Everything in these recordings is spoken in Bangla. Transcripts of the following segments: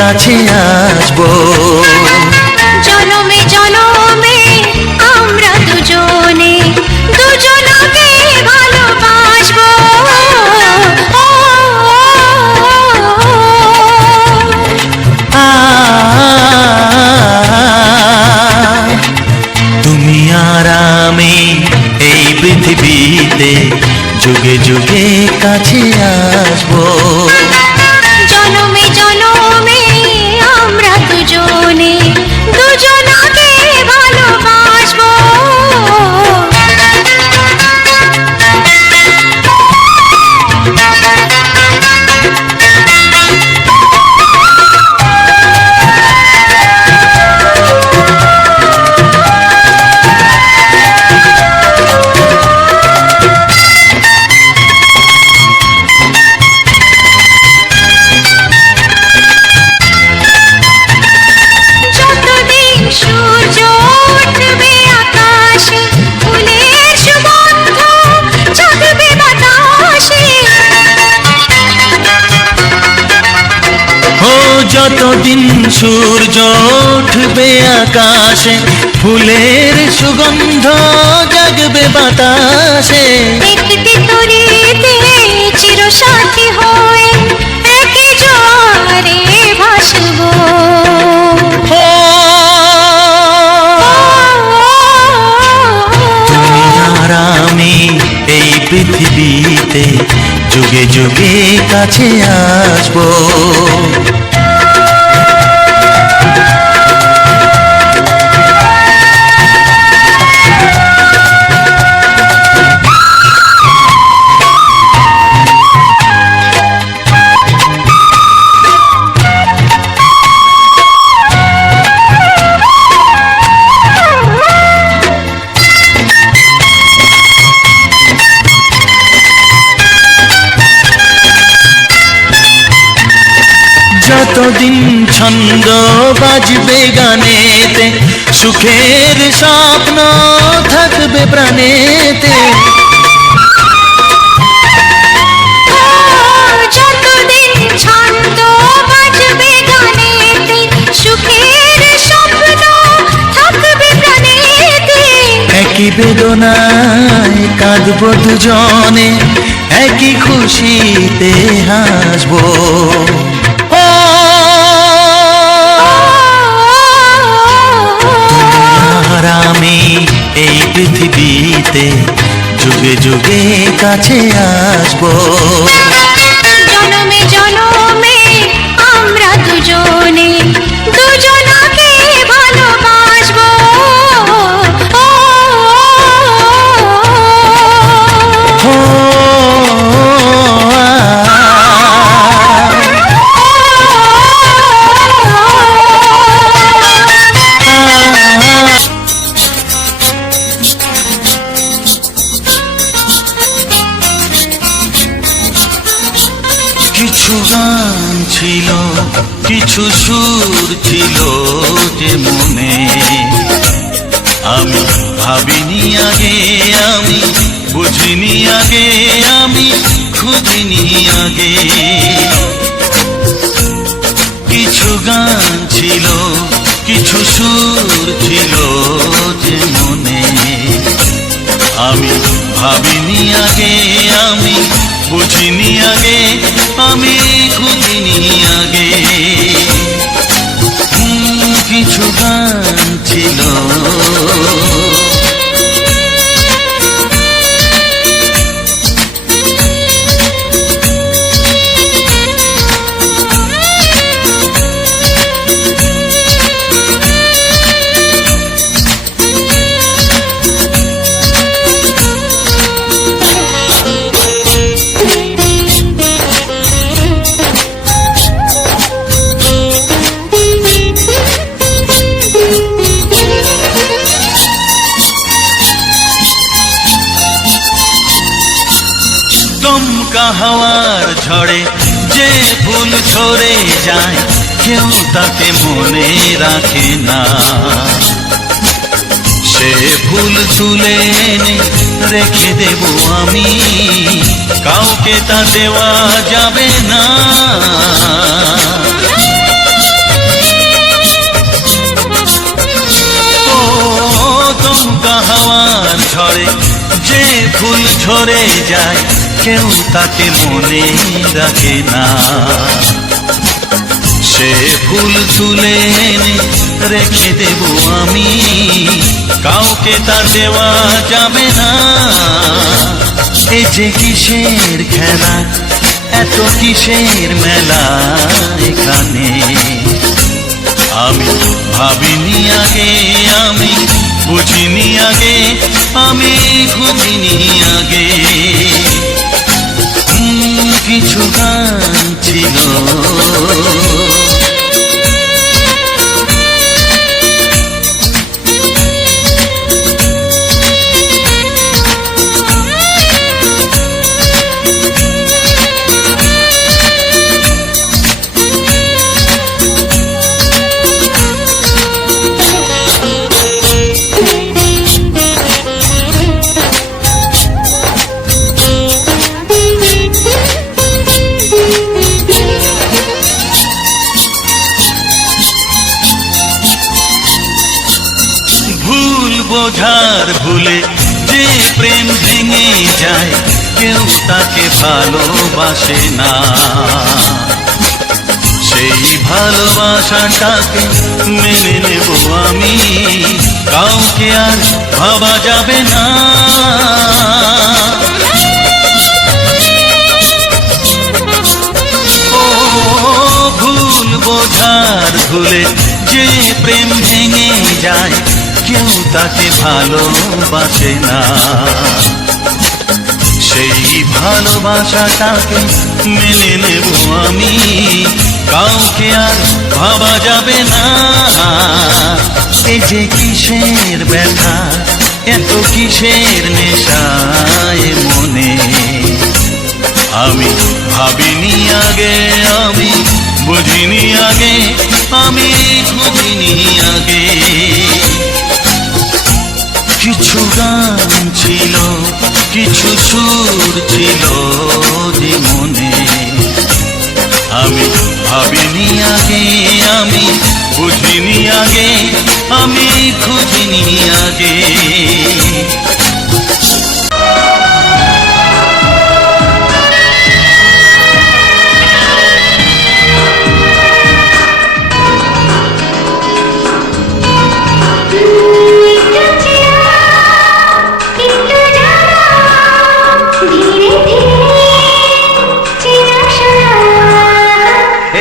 কাছে আসবো। জনমে জনমে আমরা দুজনে দুজনকে ভালোবাসবো। তুমি আর আমি এই পৃথিবীতে যুগে যুগে কাছে আসবো। জনমে জনমে আমরা দুজনে দুজনকে ভালোবাসবো। যতদিন সূর্য উঠবে আকাশে, ফুলের সুগন্ধ জাগবে বাতাসে। দেখতে তরিতে চিরসাথী হয়ে একই জোয়ারে ভাসবো। তুমি আর আমি এই পৃথিবীতে যুগে যুগে কাছে আসবো। যতদিন ছন্দ বাজবে গানেতে, সুখের স্বপ্ন থাকবে প্রাণেতে। যতদিন ছন্দ বাজবে গানেতে, সুখের স্বপ্ন থাকবে প্রাণেতে। একই বেদনায় কাঁদবো দুজনে, একই খুশিতে হাসবো। আমি এই পৃথিবীতে যুগে যুগে কাছে আসবো। জনমে জনমে আমরা দুজনে দুজনকে ভালোবাসবো। কিছু গান ছিল, কিছু সুর ছিল যে মনে, আমি ভাবিনি আগে, আমি বুঝিনি আগে, আমি খুঁজিনি আগে। কিছু গান ছিল, কিছু সুর ছিল যে মনে, আমি ভাবিনি আগে, আমি বুঝিনি আগে, আমি খুঁজিনি আগে। কিছু গান ছিল, দমকা হাওয়ার ঝড়ে যে ফুল ঝরে যায়, কেউ তাকে মনে রাখে না। সে ফুল তুলে এনে রেখে দেব আমি, কাউকে তা দেওয়া যাবে না। দমকা হাওয়ার ঝড়ে যে ফুল ঝরে যায় কেউ তাকে মনে রাখে না। সে ফুল তুলে এনে রেখে দেব আমি, কাউকে তা দেওয়া যাবে না। এ যে কিসের খেলা, এত কিসের মেলা এখানে, আমি ভাবিনি আগে, আমি বুঝিনি আগে, আমি খুঁজিনি আগে। কিছু গান ছিল বোঝার ভুলে যে প্রেম ভেঙে যায় কেউ তাকে ভালোবাসে না। সেই ভালোবাসাটাকে মেনে নেব আমি, কাউকে আর ভাবা যাবে না। ও ভুল বোঝার ভুলে যে প্রেম ভেঙে যায় কেউ তাকে ভালোবাসে না। সেই ভালোবাসাটাকে মেনে নেব আমি, কাউকে আর ভাবা যাবে না। এ যে কিসের ব্যথা, এত কিসের নেশায় মনে, আমি ভাবিনি আগে, আমি বুঝিনি আগে, আমি খুঁজিনি আগে। কিছু গান ছিল, কিছু সুর ছিল যে মনে, আমি ভাবিনি আগে, আমি বুঝিনি আগে, আমি খুঁজিনি আগে।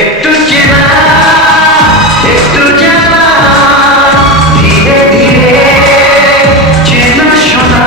একটু চেনা, ধীরে ধীরে চেনা শোনা।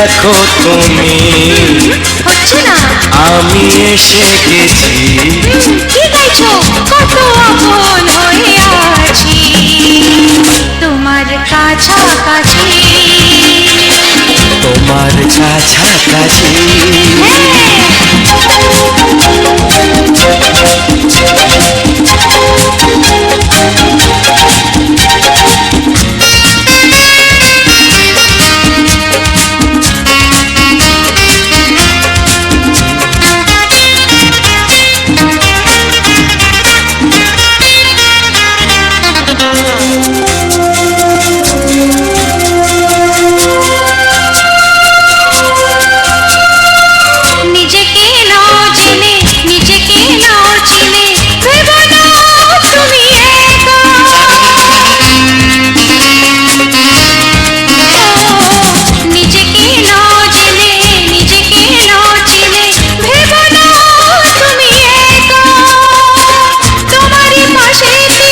দেখো তুমি, হচ্ছে না। আমি এসে গেছি। কি গাইছো? কত আপন হয়ে আছি তোমার কাছাকাছি। তোমার কাছাকাছি। নিজেকে নাও চিনে, নিজেকে নাও চিনে, ভেবো না তুমি একা। নিজেকে নাও চিনে, নিজেকে নাও চিনে, ভেবো না তুমি একা। তোমারই পাশেতে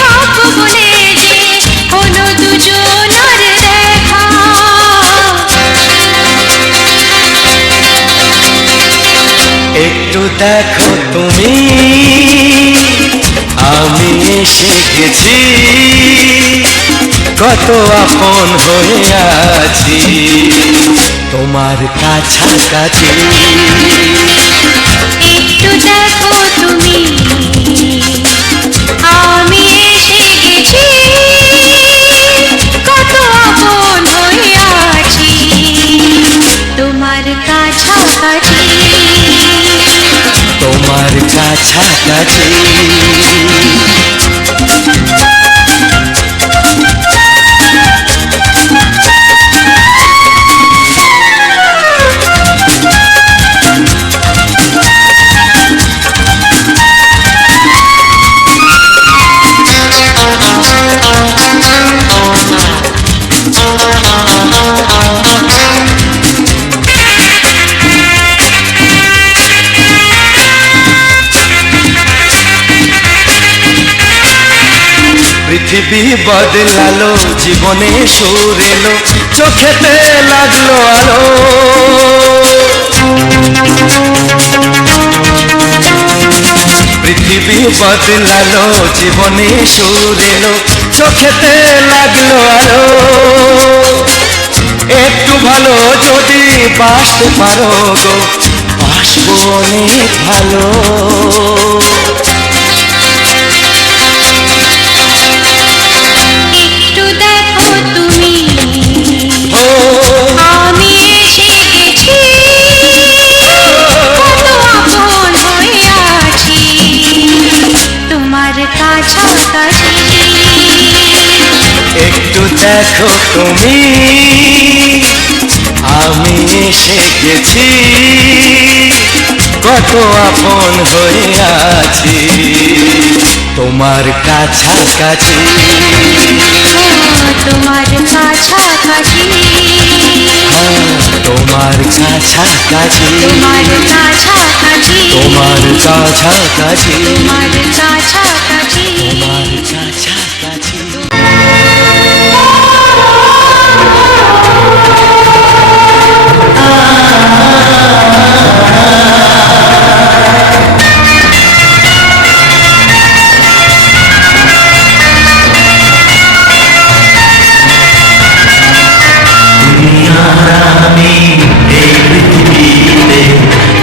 থাকবো বলে যে হলো দুজনার দেখা। একটু দেখো তুমি, আমি এসে গেছি। কত আপন হয়ে আছি তোমার কাছাকাছি। একটু দেখো তুমি, আমি এসে গেছি। কত আপন হয়ে আছি তোমার কাছাকাছি। তোমার কাছাকাছি। পৃথিবী বদলালো, জীবনে সুর এলো, চোখেতে লাগলো আলো। পৃথিবী বদলালো, জীবনে সুর এলো, চোখেতে লাগলো আলো। একটু ভালো যদি বাসতে পারো গো, বাসবো অনেক ভালো। একটু দেখো তুমি, আমি এসে গেছি। কত আপন হয়ে আছি তোমার কাছাকাছি। একটু দেখো তুমি, আমি এসে গেছি। কত আপন হয়ে আছি তোমার কাছাকাছি। তোমার কাছাকাছি। তোমার কাছাকাছি। তোমার কাছাকাছি। তোমার কাছাকাছি। তোমার কাছাকাছি। তোমার কাছাকাছি। আমি এই পৃথিবীতে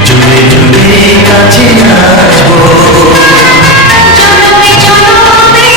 জুড়ে জুড়ে কাছে আসবো। জনমে জনমে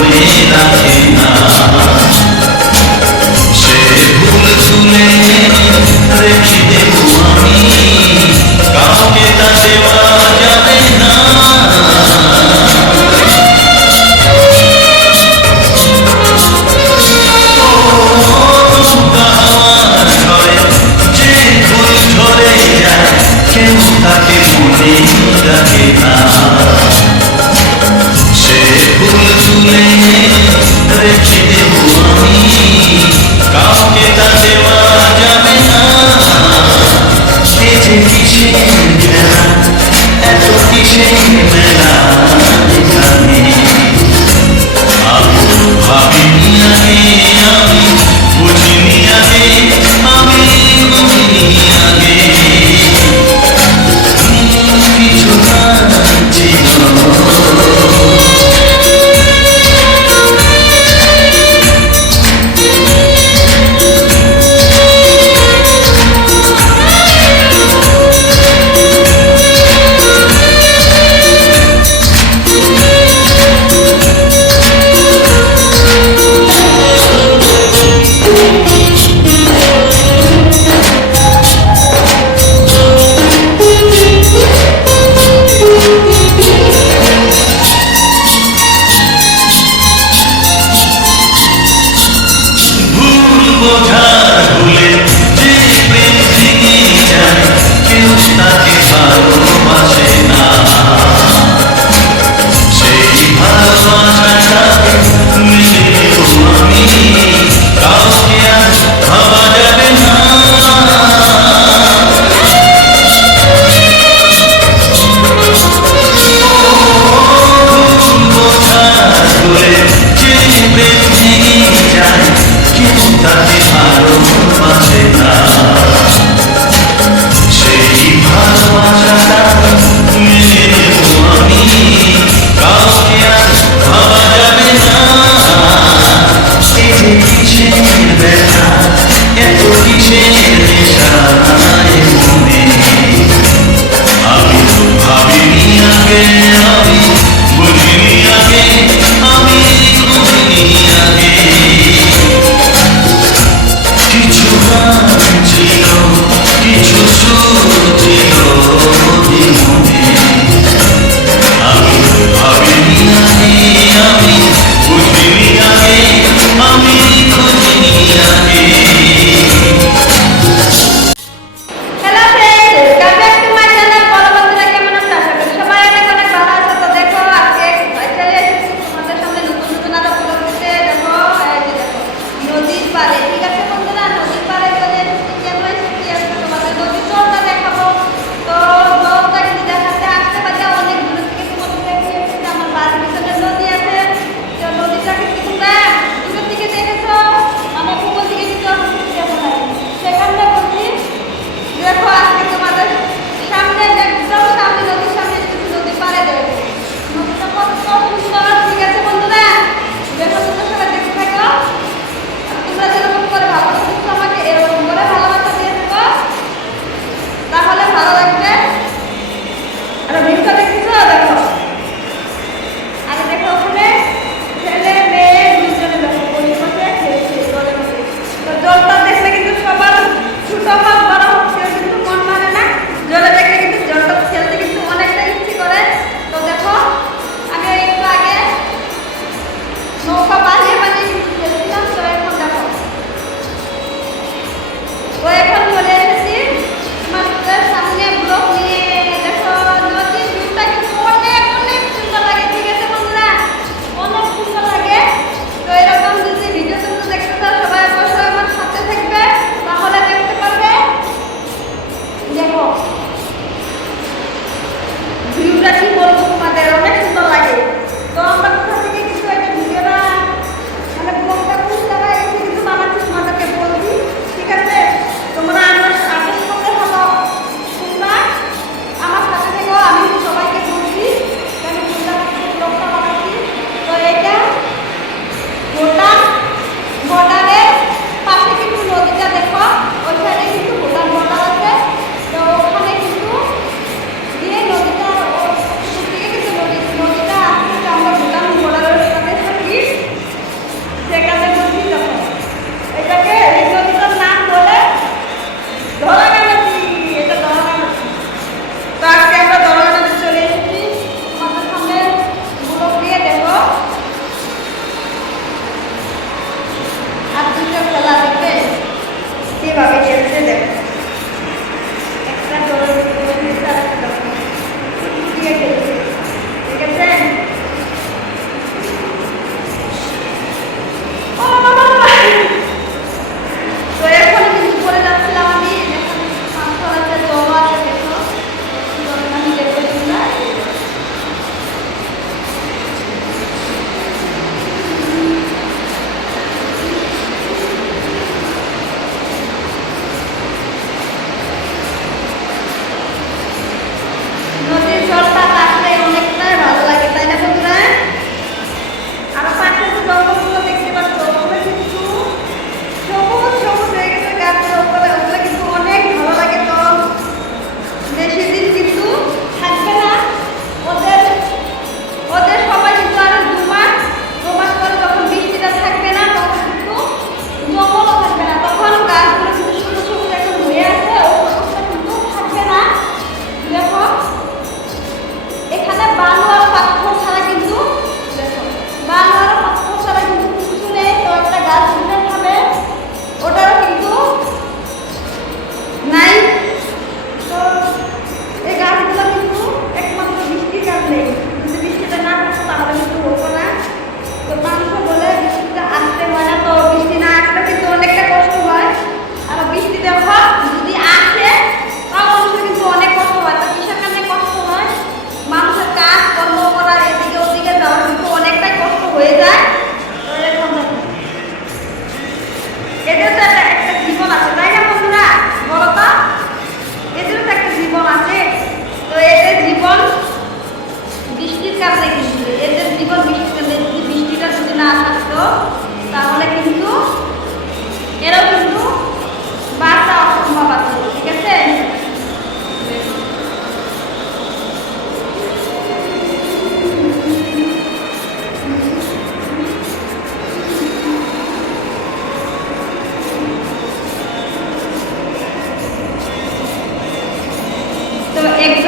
মনে রাখে না, সে ভুল তুলে রেখে দেব আমি, কাউকে তা দেওয়া যাবে না। কেউ তাকে মনে রাখে না, সে ভুল তুলে রেখে দেব আমি, কাউকে তা দেওয়া যাবে না। এ যে কিসের মেলা, এত কিসের মেলা এখানে, আমি ভাবিনি আগে, আমি বুঝিনি আগে, আমি বুঝিনি আগে, কিছু না ছিল।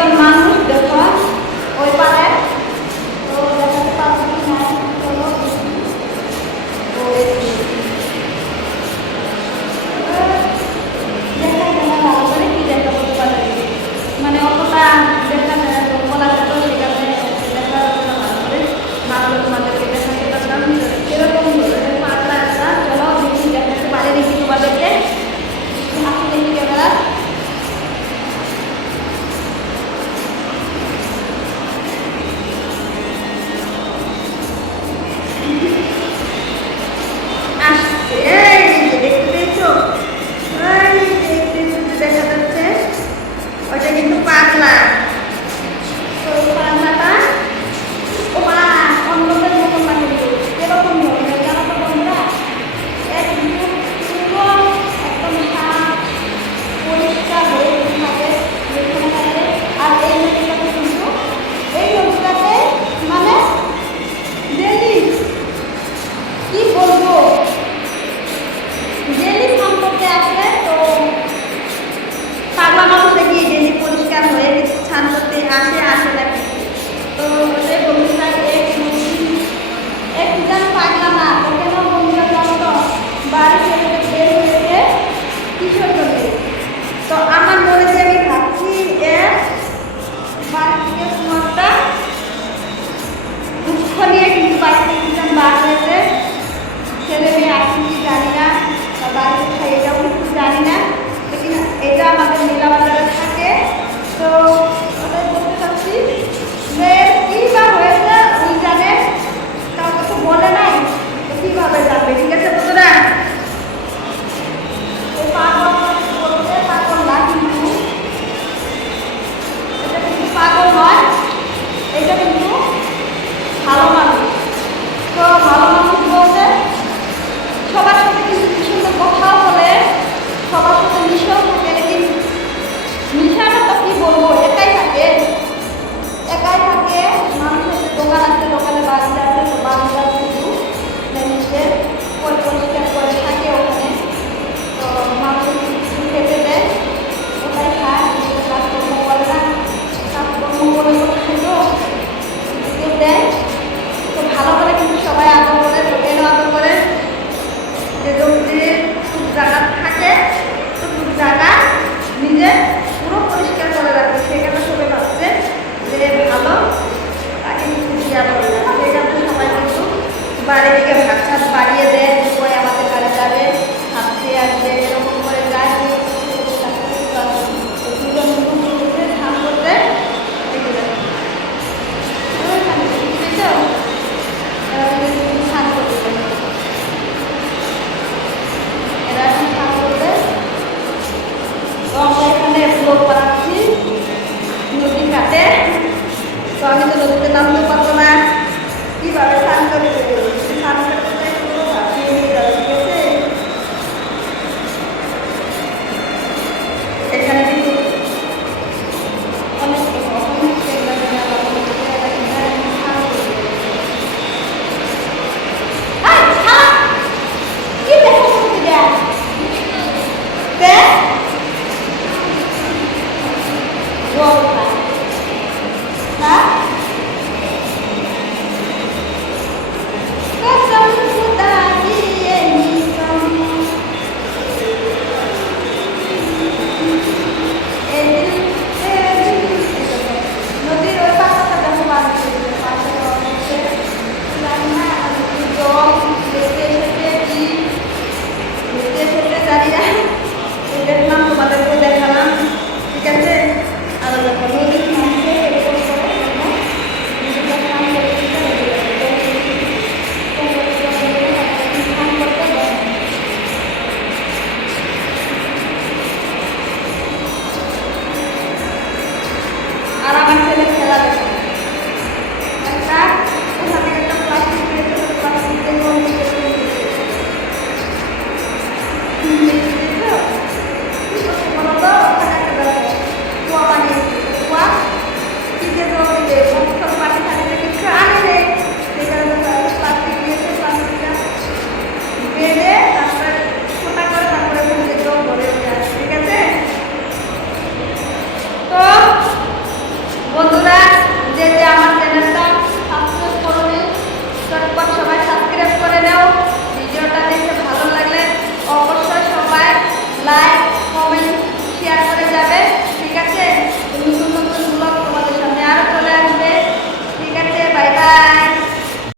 একজন মানুষ যখন ওই পাড়ায়